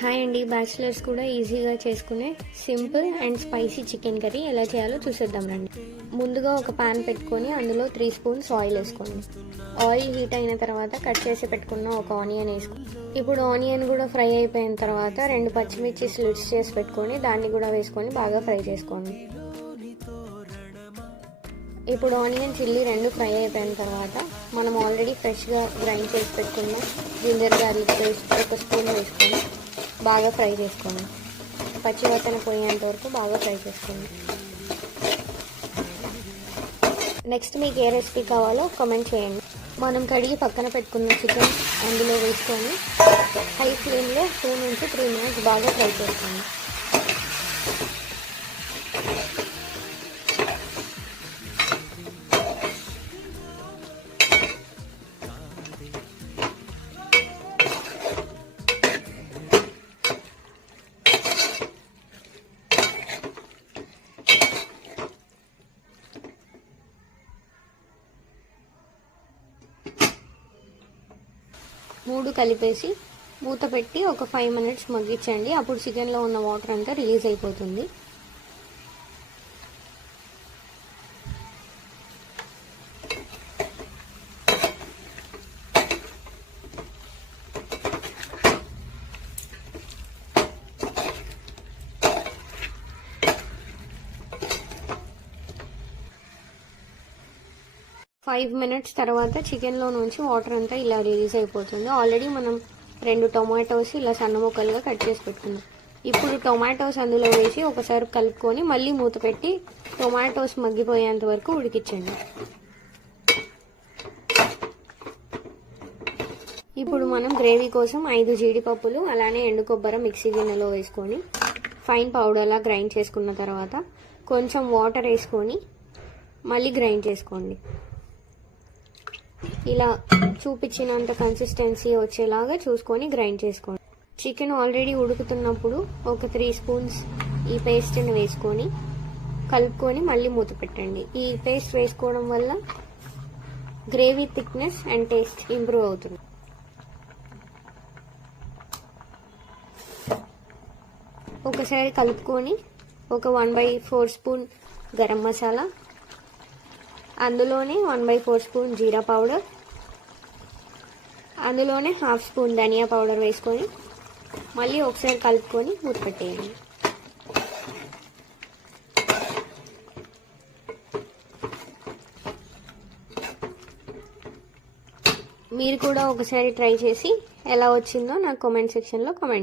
Hi అండి, bachelors కూడా ఈజీగా చేసుకునే simple and spicy chicken curry ఎలా చేయాలో చూసేద్దాం రండి. ముందుగా ఒక పాన్ పెట్టుకొని అందులో 3 స్పూన్స్ ఆయిల్ వేసుకోండి. ఆయిల్ హీట్ అయిన తర్వాత కట్ చేసి పెట్టుకున్న ఒక ఆనియన్ వేసుకోండి. ఇప్పుడు ఆనియన్ కూడా ఫ్రై అయిపోయిన తర్వాత 2 పచ్చిమిర్చి స్లిట్స్ చేసి పెట్టుకొని దాన్ని కూడా వేసుకొని బాగా ఫ్రై చేసుకోండి. ఇప్పుడు ఆనియన్ చిల్లీ 2 ఫ్రై అయిపోయిన తర్వాత మనం ఆల్రెడీ ఫ్రెష్గా గ్రైండ్ చేసి పెట్టుకున్న జింజర్ గార్లిక్ పేస్ట్ 1 స్పూన్ వేసుకొని బాగా ఫ్రై చేసుకోండి. పచ్చి వాసన పోయేంత వరకు బాగా ఫ్రై చేసుకోండి. నెక్స్ట్ మీకు ఏ రెసిపీ కావాలో కామెంట్ చేయండి. మనం కడిగి పక్కన పెట్టుకున్న చికెన్ అందులో వేసుకొని హై ఫ్లేమ్లో 2 నుంచి 3 మినిట్స్ బాగా ఫ్రై చేసుకోండి. మూడు కలిపేసి మూత పెట్టి ఒక 5 మినిట్స్ మగ్గించండి. అప్పుడు చికెన్లో ఉన్న వాటర్ అంతా రిలీజ్ అయిపోతుంది. ఫైవ్ మినిట్స్ తర్వాత చికెన్లో నుంచి వాటర్ అంతా ఇలా రిలీజ్ అయిపోతుంది. ఆల్రెడీ మనం 2 టొమాటోస్ ఇలా సన్న ముక్కలుగా కట్ చేసి పెట్టుకున్నాం. ఇప్పుడు టొమాటోస్ అందులో వేసి ఒకసారి కలుపుకొని మళ్ళీ మూత పెట్టి టొమాటోస్ మగ్గిపోయేంత వరకు ఉడికించండి. ఇప్పుడు మనం గ్రేవీ కోసం 5 జీడిపప్పులు అలానే ఎండు కొబ్బరి మిక్సీ గిన్నెలో వేసుకొని ఫైన్ పౌడర్లా గ్రైండ్ చేసుకున్న తర్వాత కొంచెం వాటర్ వేసుకొని మళ్ళీ గ్రైండ్ చేసుకోండి. ఇలా చూపించినంత కన్సిస్టెన్సీ వచ్చేలాగా చూసుకొని గ్రైండ్ చేసుకోండి. చికెన్ ఆల్రెడీ ఉడుకుతున్నప్పుడు ఒక 3 స్పూన్స్ ఈ పేస్ట్ని వేసుకొని కలుపుకొని మళ్ళీ మూత పెట్టండి. ఈ పేస్ట్ వేసుకోవడం వల్ల gravy thickness and taste improve అవుతుంది. ఒకసారి కలుపుకొని ఒక 1/4 స్పూన్ గరం మసాలా, అందులోనే 1/4 స్పూన్ జీరా పౌడర్, అందులోనే 1/2 స్పూన్ ధనియా పౌడర్ వేసుకొని మళ్ళీ ఒకసారి కలుపుకొని మూత పెట్టేయండి. మీరు కూడా ఒకసారి ట్రై చేసి ఎలా వచ్చిందో నాకు కామెంట్ సెక్షన్లో కామెంట్